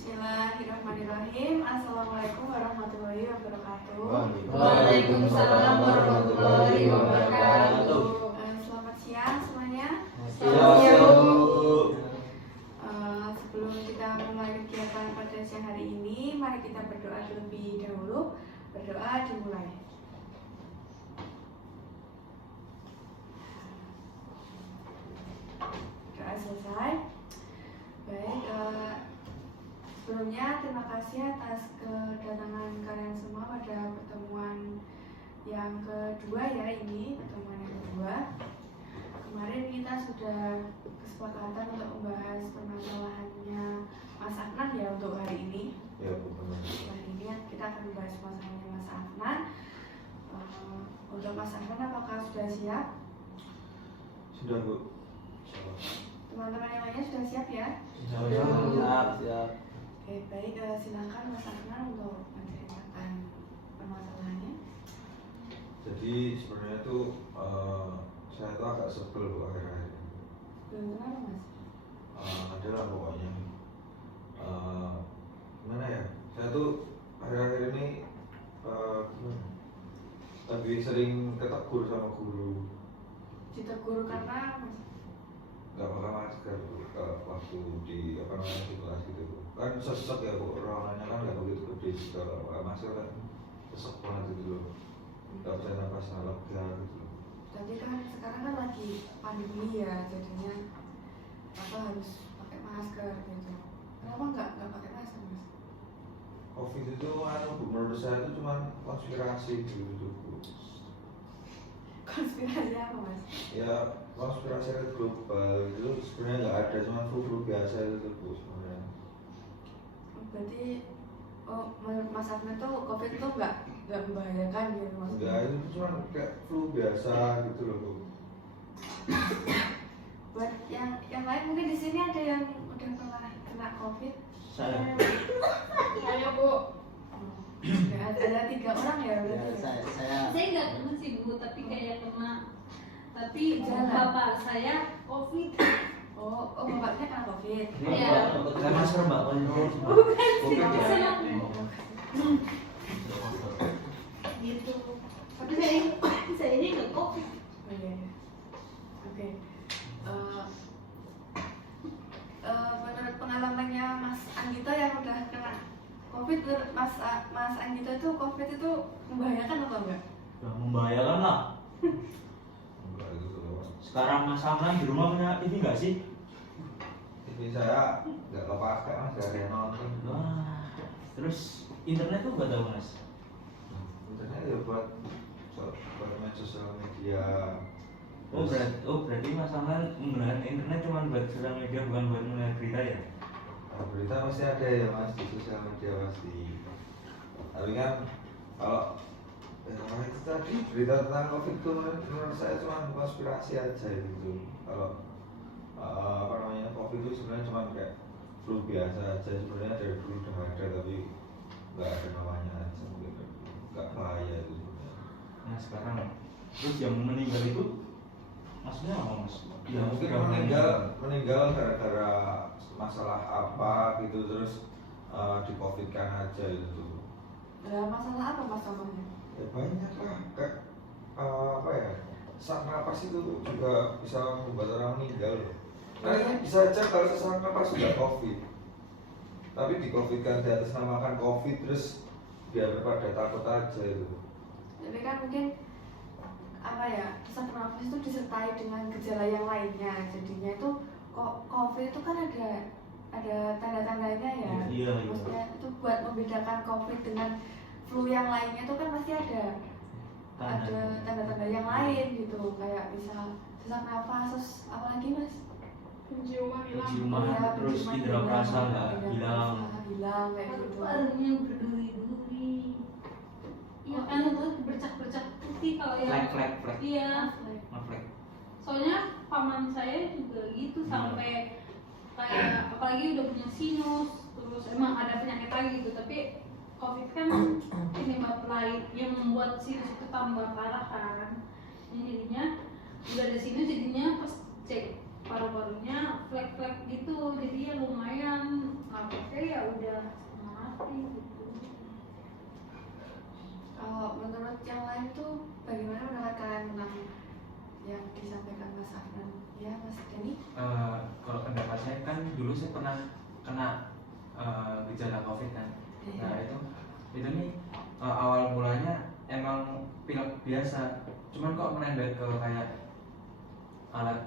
Bismillahirrahmanirrahim. Assalamualaikum warahmatullahi wabarakatuh. Waalaikumsalam warahmatullahi wabarakatuh. Selamat siang semuanya. Selamat siang. Sebelum kita mulai kegiatan pada siang hari ini, mari kita berdoa terlebih dahulu. Berdoa dimulai. Doa selesai. Baik, sebelumnya terima kasih atas kedatangan kalian semua pada pertemuan yang kedua ya ini, pertemuan yang kedua. Kemarin kita sudah kesepakatan untuk membahas permasalahannya Mas Afnan ya untuk hari ini. Ya, betul. Hari ini kita akan membahas masalahnya Mas Afnan. Untuk Mas Afnan apakah sudah siap? Sudah, Bu. Teman-teman yang lainnya sudah siap ya? Siap. Oke, baik, silakan Mas Afnan untuk menceritakan permasalahannya. Jadi sebenarnya tuh saya tuh agak sebel Bu akhir-akhir ini. Kenapa Mas? Adalah pokoknya gimana ya? Saya tuh akhir-akhir ini lebih sering ketegur sama guru. Ditegur karena Mas? Gak pakai masker Bu, waktu di di kelas gitu Bu. Kan sesek ya Bu, ruangannya kan gak begitu gede. Kalau pakai masker kan sesek banget gitu loh. Gak bisa napas lega gitu loh. Jadi kan sekarang kan lagi pandemi ya, jadinya harus pakai masker gitu. Kenapa nggak pakai masker Mas? Covid itu Bu, menurut saya itu cuma konspirasi gitu Bu. Konspirasi apa Mas? Ya konspirasi global itu sebenarnya nggak ada, cuma flu biasa itu Bu sebenarnya. Berarti menurut Mas Afnan tuh Covid itu nggak membahayakan gitu Mas? Enggak, itu cuma kayak flu biasa gitu loh Bu. Buat yang lain mungkin di sini ada yang udah pernah kena Covid? Saya. Saya Bu. Ya, ada 3 orang ya berarti. Saya Saya nggak pernah sih Bu, tapi kayak pernah. Tapi Jangan. bapak saya COVID. Oh, bapaknya kena Covid. Iya. pakai masker Mbak. Sama gitu. Tapi saya ini nggak COVID. Oh iya. Oke. Menurut pengalamannya Mas Anggito yang udah kena Covid, menurut Mas Anggito itu Covid itu membahayakan atau enggak? Udah membahayakan lah. Enggak itu loh. Sekarang Mas Amran di rumah punya ini nggak sih? TV saya nggak kepake Mas, nggak ada yang nonton. Wah. Terus internet tuh nggak tahu Mas. Internet ya buat main sosial media. Berarti Mas Amran menggunakan internet cuma buat sosial media, bukan buat melihat berita ya? Nah, berita pasti ada ya Mas di sosial media pasti. Tapi kan kalau itu tadi berita tentang Covid itu menurut saya cuma konspirasi aja gitu. Kalau Covid itu sebenarnya cuma kayak flu biasa aja, sebenarnya dari dulu udah ada tapi nggak ada namanya aja, gitu. Nggak bahaya itu sebenarnya. Nah sekarang terus yang meninggal itu maksudnya apa Mas? Ya mungkin meninggal gara-gara masalah apa gitu, terus di Covid kan aja itu. Masalah apa Mas contohnya? Ya banyak lah, kayak apa ya, sesak napas itu juga bisa membuat orang meninggal loh. Kalian bisa aja kalau sesak napas sudah Covid, tapi di Covid kan di atas namakan Covid, terus biar pada takut aja itu. Tapi kan mungkin apa ya, sesak nafas itu disertai dengan gejala yang lainnya, jadinya itu Covid itu kan ada tanda-tandanya ya. Iya. Maksudnya itu buat membedakan Covid dengan flu yang lainnya itu kan pasti ada tanda-tanda yang lain gitu, kayak misal sesak nafas, terus apa lagi Mas? Penciuman hilang. Penciuman, Ya, terus penciuman indera perasa nggak hilang. hilang kayak gitu. Parunya berduri-duri. Iya kan itu bercak-bercak putih kalau yang. Flek. Iya. Flek. Soalnya paman saya juga gitu sampai kayak apalagi udah punya sinus, terus emang ada penyakit lagi gitu, tapi Covid kan penyebab lain yang membuat sinus itu tambah parah kan. Jadinya udah ada sinus, jadinya pas cek paru-parunya flek-flek gitu, jadi ya lumayan apa ya udah yang disampaikan Mas Afnan. Ya, Mas Dani. Kalau pendapat saya kan dulu saya pernah kena gejala COVID kan. Nah itu nih awal mulanya emang pilek biasa, cuman kok menembak ke kayak alat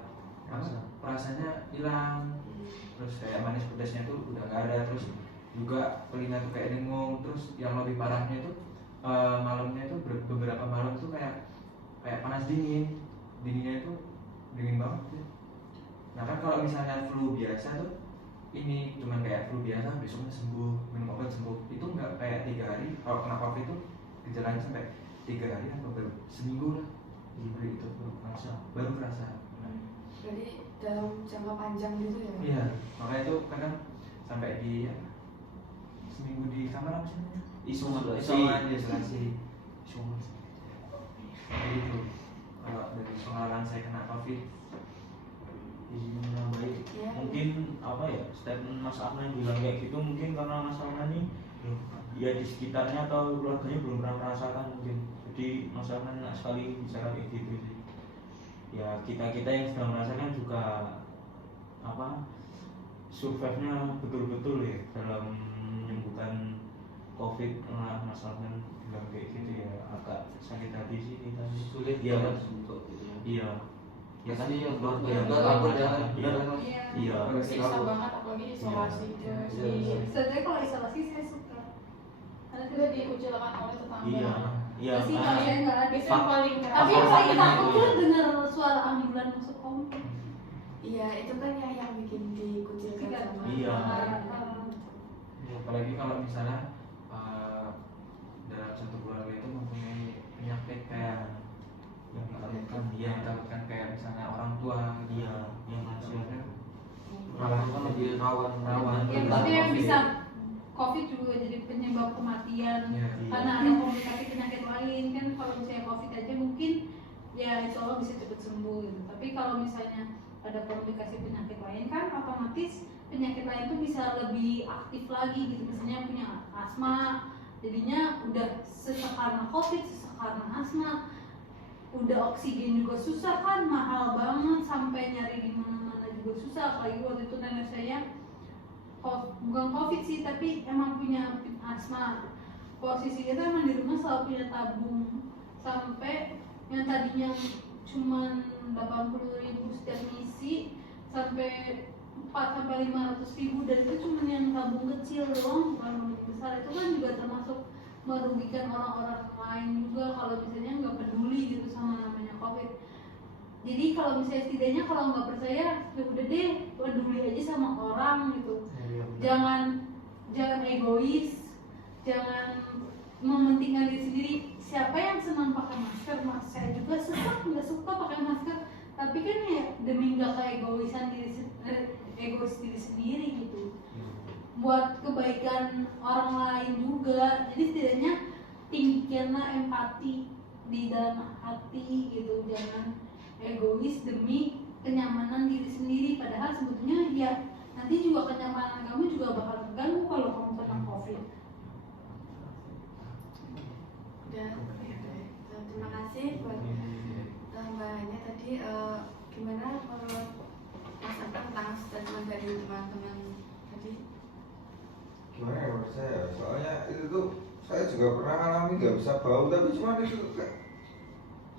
rasanya hilang, terus kayak manis pedasnya tuh udah nggak ada, terus juga telinga tuh kayak dengung, terus yang lebih parahnya itu malamnya itu beberapa malam tuh kayak panas dinginnya itu dingin banget sih. Nah kan kalau misalnya flu biasa tuh ini cuman kayak flu biasa, besoknya sembuh, minum obat sembuh, itu nggak kayak 3 hari. Kalau kena COVID itu gejalanya sampai 3 hari atau seminggu lah, itu baru kerasa. Jadi dalam jangka panjang gitu ya? Iya, makanya itu kadang sampai di seminggu di kamar apa sih namanya? Isolasi. Itu kalau dari pengalaman saya kena COVID. Baik. Ya. Mungkin apa ya, statement Mas Afnan bilang kayak gitu mungkin karena Mas Afnan ini ya di sekitarnya atau keluarganya belum pernah merasakan mungkin. Jadi Mas Afnan enak sekali bicara kayak gitu sih. Ya kita yang sudah merasakan juga apa survive-nya betul-betul ya dalam menyembuhkan COVID. Mas Afnan bilang kayak gitu ya agak sakit hati sih kita. Sulit ya banget untuk gitu ya. Iya. Ya kan Pasti yang keluarga keluarga yang takut ya. Iya. Iya. Siksa banget apalagi isolasi terus Sebenarnya kalau isolasi saya suka. Karena udah dikucilkan oleh tetangga. Iya. Iya. Pasti kalian nggak ada. Itu yang paling Tapi yang paling takut tuh dengar suara ambulan masuk komplek. Iya, itu kan yang bikin dikucilkan sama Iya. Apalagi kalau misalnya dalam satu keluarga itu mempunyai penyakit kayak yang ditakutkan kayak misalnya orang tua, Iya, yang maksudnya Malah kan lebih rawan. Ya maksudnya yang bisa COVID juga jadi penyebab kematian. Iya. Karena ada komplikasi penyakit lain kan. Kalau misalnya COVID aja mungkin ya insya Allah bisa cepat sembuh gitu. Tapi kalau misalnya ada komplikasi penyakit lain kan otomatis penyakit lain tuh bisa lebih aktif lagi gitu. Misalnya punya asma, jadinya udah sesak karena COVID, sesak karena asma, udah oksigen juga susah kan, mahal banget, sampai nyari di mana-mana juga susah. Apalagi waktu itu nenek saya bukan COVID sih, tapi emang punya asma. Posisi kita emang di rumah selalu punya tabung, sampai yang tadinya cuman 80.000 setiap misi sampai 400-500.000, dan itu cuma yang tabung kecil doang, bukan tabung besar. Itu kan juga termasuk merugikan orang-orang lain juga kalau misalnya nggak peduli gitu sama namanya COVID. Jadi kalau misalnya setidaknya kalau nggak percaya ya udah deh, peduli aja sama orang gitu. Jangan egois, jangan mementingkan diri sendiri. Siapa yang senang pakai masker? Mas saya juga nggak suka pakai masker, tapi kan ya demi nggak keegoisan egois diri sendiri gitu, buat kebaikan orang lain juga. Jadi setidaknya tinggikanlah empati di dalam hati gitu, jangan egois demi kenyamanan diri sendiri. Padahal sebetulnya ya nanti juga kenyamanan kamu juga bakal terganggu kalau kamu kena COVID. Udah, terima kasih buat tambahannya tadi. Gimana menurut Mas Afnan tentang statement dari teman-teman tadi? Gimana ya menurut saya? Soalnya itu tuh saya juga pernah alami, nggak bisa bau, tapi cuma itu kayak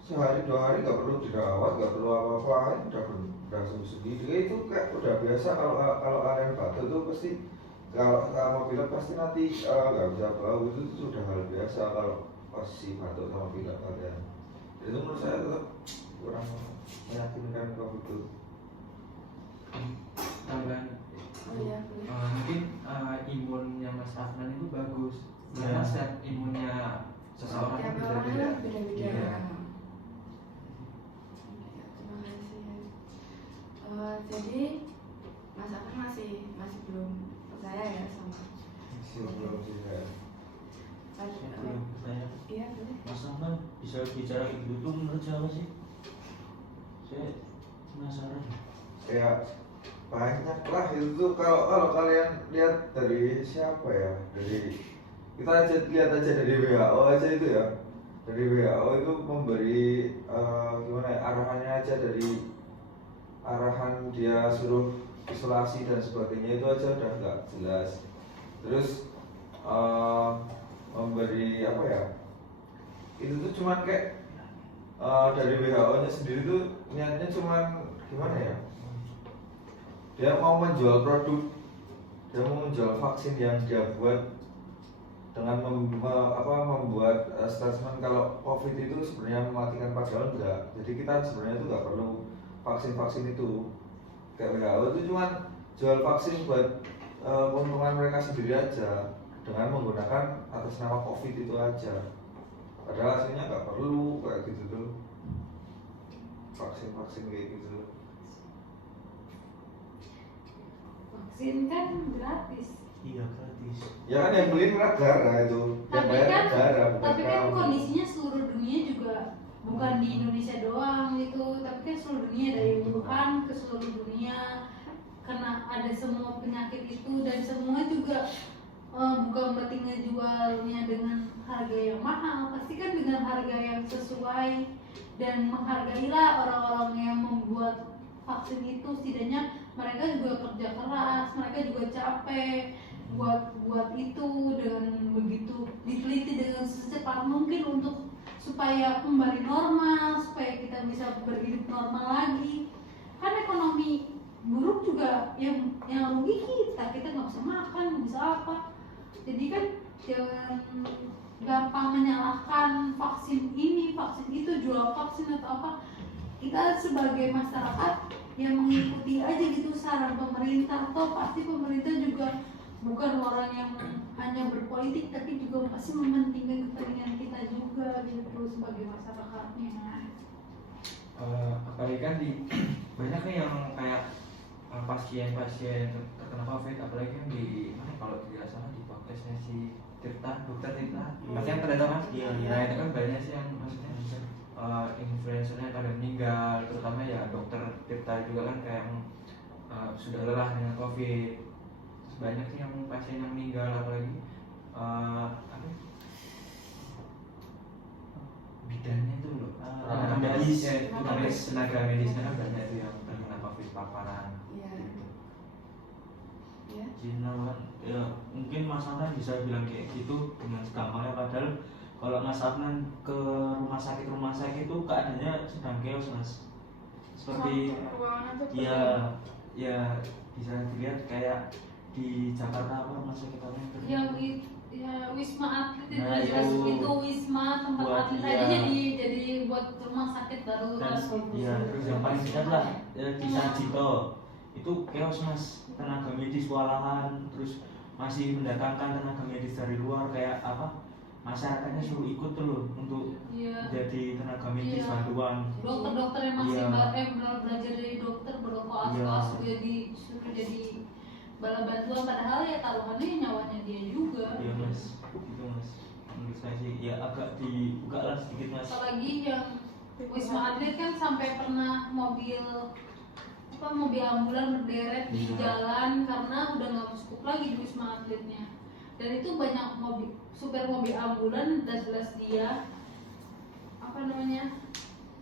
sehari 2 hari nggak perlu dirawat, nggak perlu apa-apa, udah sembuh sendiri. Itu kayak udah biasa. Kalau kalian batuk tuh pasti kalau sama pilek pasti nanti nggak bisa bau. Itu sudah hal biasa kalau posisi batuk sama pilek kalian. Itu menurut saya tetap kurang meyakinkan COVID itu. tambahan Oh iya, boleh. mungkin imunnya Mas Afnan itu bagus karena set imunnya seseorang Tiap itu orang beda-beda. kan beda-beda. Iya. Ya, terima kasih. Jadi Mas Afnan masih belum percaya ya sama Belum sih saya. Sebelum saya Iya, boleh. Mas Ahmad bisa bicara kayak gitu tuh menurut siapa sih? Saya penasaran. Kayak banyak lah itu tuh. Kalau kalian lihat dari siapa ya, dari kita aja lihat aja dari WHO aja itu ya, dari WHO itu memberi gimana ya, arahannya aja, dari arahan dia suruh isolasi dan sebagainya itu aja udah nggak jelas. Terus memberi apa ya, itu tuh cuman kayak dari WHO nya sendiri tuh niatnya cuman gimana ya, dia mau menjual produk, dia mau menjual vaksin yang dia buat dengan membuat statement kalau COVID itu sebenarnya mematikan, padahal enggak. Jadi kita sebenarnya itu nggak perlu vaksin itu. Kayak WHO itu cuma jual vaksin buat keuntungan mereka sendiri aja dengan menggunakan atas nama COVID itu aja. Padahal aslinya nggak perlu kayak gitu tuh, vaksin kayak gitu. Vaksin kan gratis. Iya gratis. Ya kan yang beli negara itu, yang Tapi bayar kan, negara bukan tapi kan kamu. kondisinya seluruh dunia juga, bukan di Indonesia doang gitu, tapi kan seluruh dunia, dari Wuhan ke seluruh dunia, karena ada semua penyakit itu, dan semua juga bukan berarti ngejualnya dengan harga yang mahal, pasti kan dengan harga yang sesuai, dan menghargailah orang-orang yang membuat vaksin itu. Setidaknya mereka juga kerja keras, mereka juga capek buat itu, dengan begitu diteliti dengan secepat mungkin untuk supaya kembali normal, supaya kita bisa berhidup normal lagi. Kan ekonomi buruk juga yang rugi kita nggak bisa makan, nggak bisa apa. Jadi kan jangan gampang menyalahkan vaksin ini, vaksin itu, jual vaksin atau apa. Kita sebagai masyarakat yang mengikuti aja gitu saran pemerintah, atau pasti pemerintah juga bukan orang yang hanya berpolitik, tapi juga pasti mementingkan kepentingan kita juga gitu sebagai masyarakatnya. Apalagi kan di banyak nih yang kayak pasien-pasien terkena COVID, apalagi yang di mana kalau tidak salah di podcastnya si Tirta, dokter Tirta, pasti yang ternyata kan, Iya. nah itu kan banyak sih yang maksudnya influencernya pada meninggal, terutama ya dokter Tirta juga kan kayak sudah lelah dengan COVID. Terus banyak sih yang pasien yang meninggal, apalagi apa ya? Bidannya itu loh, tenaga medis, tenaga medisnya kan banyak itu yang terkena COVID paparan. Iya. Gitu. Ya. Cina kan, ya mungkin Mas Afnan bisa bilang kayak gitu dengan segampangnya, padahal kalau Mas Afnan ke rumah sakit itu keadaannya sedang chaos Mas. Seperti ruangan tuh ya bisa dilihat kayak di Jakarta apa rumah sakit apa Yang ya Wisma Atlet itu, Nah, jelas itu itu Wisma tempat buat, atlet iya. aja jadi buat rumah sakit darurat. ya terus yang paling dekat lah di Sarjito itu chaos Mas, tenaga medis kewalahan, terus masih mendatangkan tenaga medis dari luar, kayak apa, masyarakatnya suruh ikut tuh loh untuk Iya. jadi tenaga medis Iya. bantuan. Dokter-dokter yang masih Iya. belajar dari dokter berkoas Iya. suruh jadi bala bantuan, padahal ya taruhannya nyawanya dia juga. Iya Mas, itu Mas, menurut saya sih ya agak dibuka lah sedikit Mas. Apalagi yang Wisma Atlet kan sampai pernah mobil ambulan berderet di Iya. jalan karena udah nggak cukup lagi di Wisma Atletnya. Dan itu banyak supir mobil ambulan, jelas dia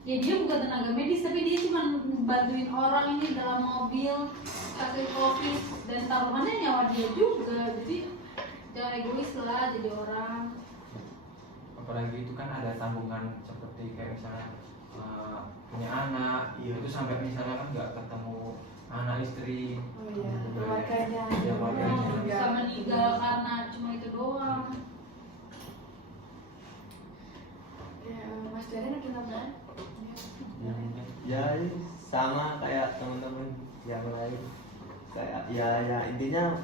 ya dia bukan tenaga medis, tapi dia cuma bantuin orang ini dalam mobil pakai COVID, dan taruhannya nyawa dia juga. Jadi jangan egois lah jadi orang. Apalagi itu kan ada tanggungan seperti kayak misalnya punya anak, itu sampai misalnya kan nggak ketemu anak istri, Oh iya, keluarganya. Ya, keluarganya. Bisa meninggal karena cuma itu doang. Ya, Mas Darin ada tambahan? Ya sama kayak teman-teman yang lain, kayak ya intinya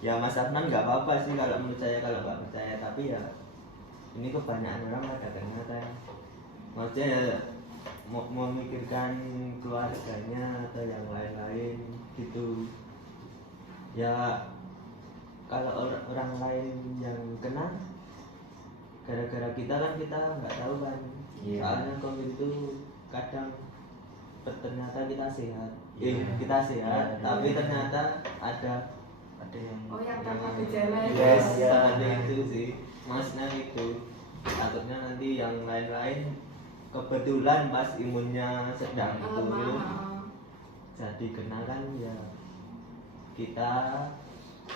ya Mas Adnan nggak apa-apa sih kalau menurut saya, kalau nggak percaya, tapi ya ini kebanyakan orang pada ternyata maksudnya ya, mau memikirkan keluarganya atau yang lain-lain gitu ya. Kalau orang lain yang kena gara-gara kita kan kita nggak tahu kan. Iya. Soalnya COVID itu kadang ternyata kita sehat, Iya. kita sehat, Iya. tapi ternyata ada Ada yang Oh, yang tanpa gejala. yes, Iya. ada itu sih, masnya itu takutnya nanti yang lain-lain kebetulan pas imunnya sedang turun jadi kena kan ya kita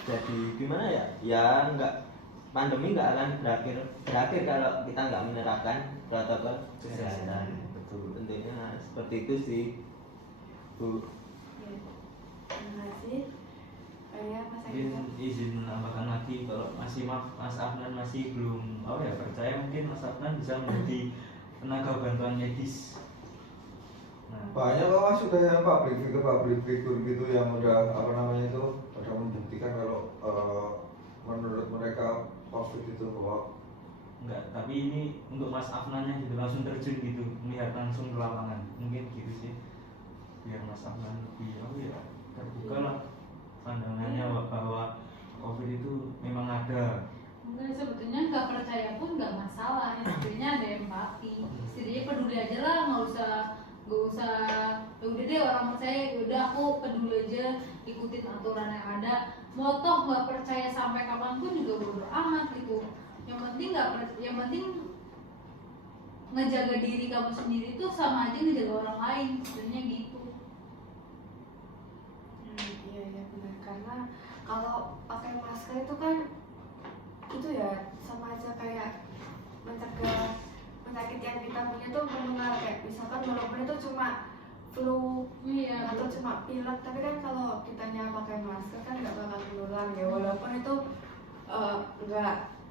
jadi gimana ya, ya nggak, pandemi nggak akan berakhir kalau kita nggak menerapkan protokol kesehatan. Betul, tentunya seperti itu sih Bu. Ya, terima kasih. Ya, Mas Mungkin Agita. izin menambahkan lagi kalau Mas Afnan masih belum percaya, mungkin Mas Afnan bisa menjadi tenaga bantuan medis. Nah, Banyak kok Mas sudah yang public figure gitu yang udah apa namanya itu udah membuktikan kalau menurut mereka COVID itu hoax. enggak, tapi ini untuk Mas Afnannya gitu langsung terjun gitu, melihat langsung ke lapangan, mungkin gitu sih, biar Mas Afnan lebih terbuka lah pandangannya bahwa COVID itu memang ada. Enggak, sebetulnya nggak percaya pun nggak masalah, ya sebenarnya ada empati, setidaknya peduli aja lah, nggak usah ya udah deh orang percaya, ya udah aku peduli aja, ikutin aturan yang ada, mau toh nggak percaya sampai kapanpun juga bodo amat gitu, yang penting yang penting ngejaga diri kamu sendiri tuh sama aja ngejaga orang lain, sebenarnya gitu. Iya ya benar, karena kalau pakai masker itu kan itu ya sama aja kayak mencegah penyakit yang kita punya tuh menular, kayak misalkan walaupun itu cuma flu Iya, atau cuma pilek, tapi kan kalau kitanya pakai masker kan nggak bakal menular ya, walaupun itu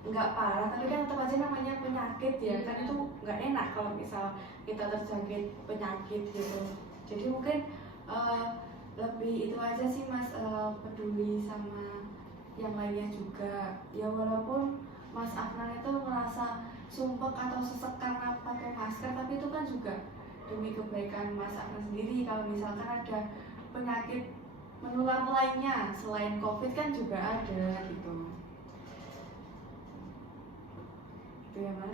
nggak parah, tapi kan tetap aja namanya penyakit ya kan, itu nggak enak kalau misal kita terjangkit penyakit gitu. Jadi mungkin lebih itu aja sih Mas, peduli sama yang lainnya juga ya, walaupun Mas Afnan itu merasa sumpek atau sesek karena pakai masker, tapi itu kan juga demi kebaikan Mas Afnan sendiri. Kalau misalkan ada penyakit menular lainnya selain COVID kan juga ada gitu. Itu ya Mas.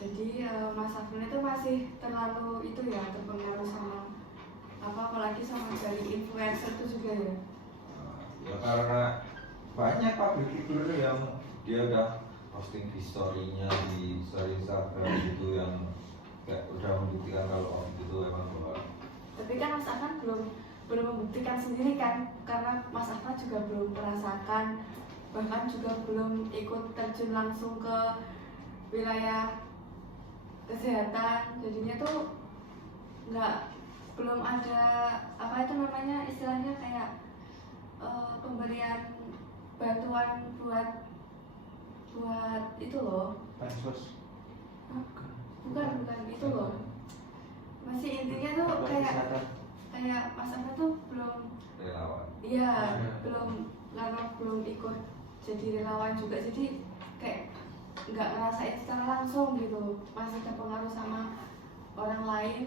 Jadi Mas Afnan itu masih terlalu itu ya, terpengaruh sama apalagi sama dari influencer itu juga ya. Ya karena banyak public figure yang dia udah posting di story-nya, di story Instagram gitu yang kayak udah membuktikan kalau itu emang hoax. Tapi kan Mas Afnan belum membuktikan sendiri kan, karena Mas Afnan juga belum merasakan, bahkan juga belum ikut terjun langsung ke wilayah kesehatan, jadinya tuh belum ada apa itu namanya istilahnya kayak pemberian bantuan buat itu loh. Bansos. Bukan itu loh. Masih intinya tuh kayak Mas Afnan tuh belum Relawan. iya karena belum ikut jadi relawan juga, jadi kayak nggak ngerasain secara langsung gitu, masih terpengaruh sama orang lain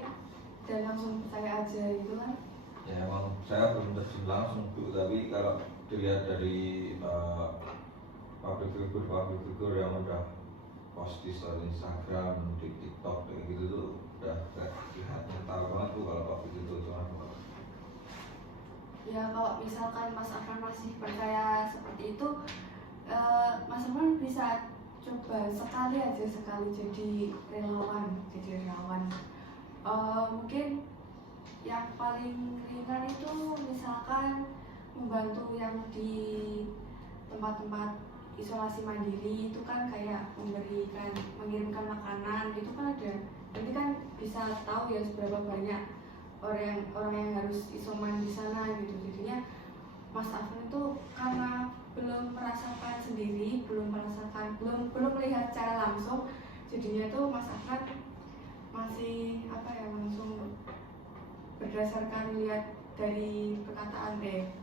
dan langsung percaya aja gitu kan. Ya emang saya belum terjun langsung Bu, tapi kalau dilihat dari public figure yang udah post di story Instagram, di TikTok kayak gitu tuh udah kayak nyata banget Bu kalau COVID itu cuma hoax. Ya kalau misalkan Mas Afnan masih percaya seperti itu, Mas Afnan bisa coba sekali jadi relawan. Mungkin yang paling ringan itu misalkan membantu yang di tempat-tempat isolasi mandiri itu kan kayak mengirimkan makanan itu kan ada, nanti kan bisa tahu ya seberapa banyak orang yang harus isoman di sana gitu. Jadinya Mas Afnan itu karena belum merasakan sendiri, belum melihat secara langsung, jadinya tuh Mas Afnan masih langsung berdasarkan lihat dari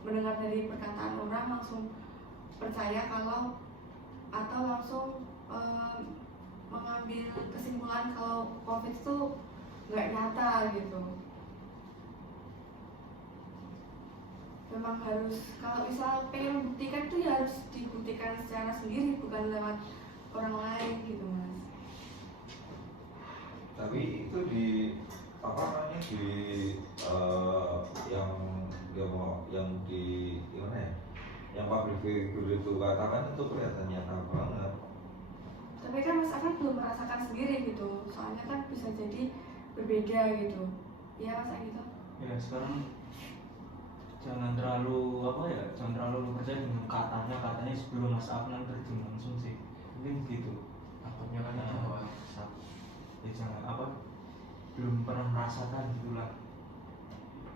mendengar dari perkataan orang langsung percaya kalau, atau langsung mengambil kesimpulan kalau COVID itu nggak nyata gitu. Memang harus, kalau misal pengen membuktikan tuh ya harus dibuktikan secara sendiri, bukan lewat orang lain gitu Mas. Tapi itu di yang di gimana ya, yang public figure itu katakan itu kelihatan nyata banget. Tapi kan Mas Afnan belum merasakan sendiri gitu, soalnya kan bisa jadi berbeda gitu. Iya Mas gitu. Ya sekarang jangan terlalu jangan terlalu percaya dengan katanya sebelum Mas Afnan terjun langsung sih, mungkin gitu. Takutnya kan itu awal. Ya jangan belum pernah merasakan gitulah.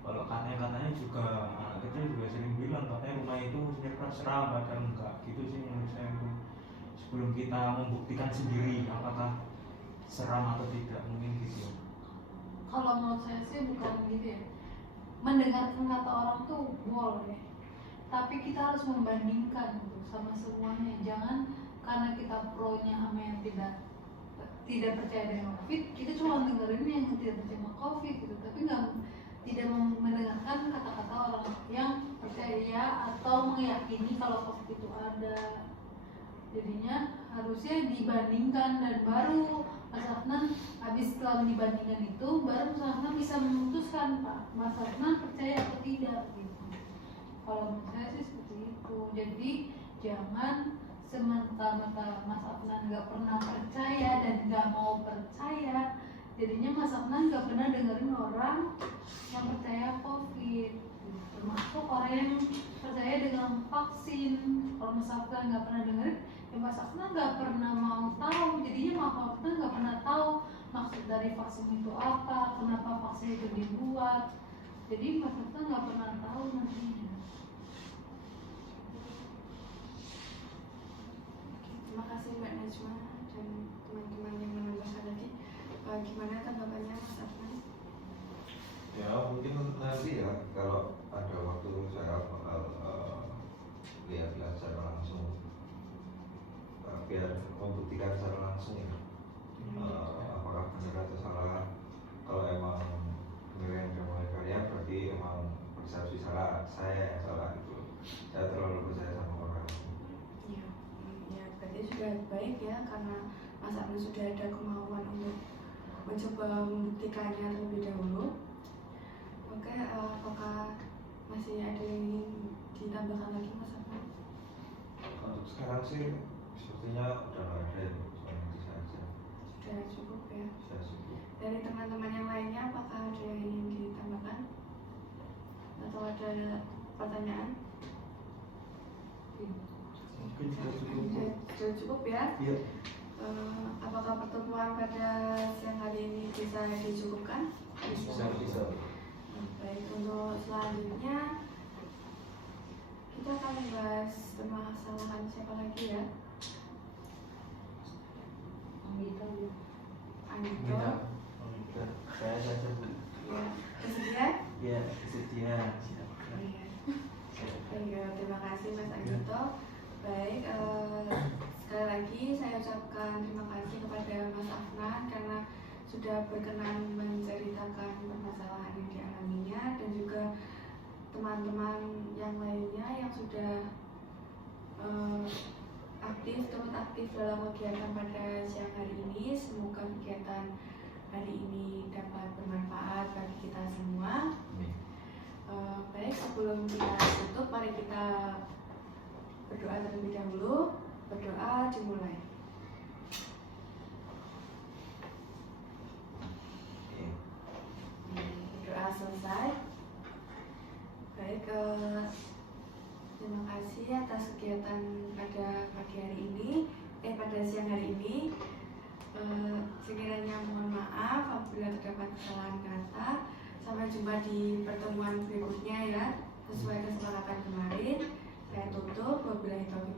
Kalau katanya juga anak kecil juga sering bilang katanya rumah itu seram, padahal enggak gitu sih menurut saya itu. Sebelum kita membuktikan sendiri apakah seram atau tidak, mungkin gitu. Kalau menurut saya sih bukan gitu ya, mendengarkan kata orang tuh boleh, tapi kita harus membandingkan gitu sama semuanya. Jangan karena kita pro-nya sama yang tidak percaya dengan COVID, kita cuma dengerin yang tidak percaya sama COVID gitu, tapi tidak mendengarkan kata-kata orang yang percaya atau meyakini kalau COVID itu ada. Jadinya harusnya dibandingkan, dan baru Mas Afnan habis setelah dibandingkan itu baru Mas Afnan bisa memutuskan Pak Mas Afnan percaya atau tidak gitu. Kalau menurut saya sih seperti itu. Jadi jangan semata-mata Mas Afnan nggak pernah percaya dan nggak mau percaya, jadinya Mas Afnan nggak pernah dengerin orang yang percaya COVID, termasuk orang yang percaya dengan vaksin. Kalau Mas Afnan nggak pernah dengerin, ya Mas Afnan nggak pernah mau tahu. Jadinya Mas Afnan nggak pernah tahu maksud dari vaksin itu apa, kenapa vaksin itu dibuat. Jadi Mas Afnan nggak pernah tahu nantinya. Terima kasih Mbak Najma dan teman-teman yang menambahkan tadi. Gimana tanggapannya Mas Afnan? Ya mungkin nanti ya kalau ada waktu saya bakal lihat secara langsung, biar membuktikan secara langsung ya apakah benar atau salah. Kalau emang benar yang mulai karya berarti emang persepsi salah saya yang salah gitu. Saya terlalu percaya sama orang. Iya, ya berarti sudah baik ya, karena Mas Afnan sudah ada kemauan untuk mencoba membuktikannya terlebih dahulu. Oke, apakah masih ada yang ingin ditambahkan lagi Mas Afnan? Untuk sekarang sih sepertinya udah nggak ada ya, cuma itu saja. Sudah cukup ya. Sudah cukup. Dari teman-teman yang lainnya apakah ada yang ingin ditambahkan? Atau ada pertanyaan? Mungkin sudah cukup. Sudah cukup ya? Iya. Apakah pertemuan pada siang hari ini bisa dicukupkan? Bisa. Baik, untuk selanjutnya kita akan membahas permasalahan siapa lagi ya? Anggito. Saya saja Bu. Ya, bersedia? Ya, sedia. Iya. Baik, terima kasih Mas Anggito. Baik, sekali lagi saya ucapkan terima kasih kepada Mas Afnan karena sudah berkenan menceritakan permasalahan yang dialaminya, dan juga teman-teman yang lainnya yang sudah turut aktif dalam kegiatan pada siang hari ini. Semoga kegiatan hari ini dapat bermanfaat bagi kita semua. Baik, sebelum kita tutup, mari kita berdoa terlebih dahulu. Berdoa dimulai. Berdoa selesai. Baik, terima kasih atas kegiatan pada pagi hari ini, pada siang hari ini. Sekiranya mohon maaf apabila terdapat kesalahan kata. Sampai jumpa di pertemuan berikutnya ya, sesuai kesepakatan kemarin. Saya tutup. Wabillahi taufiq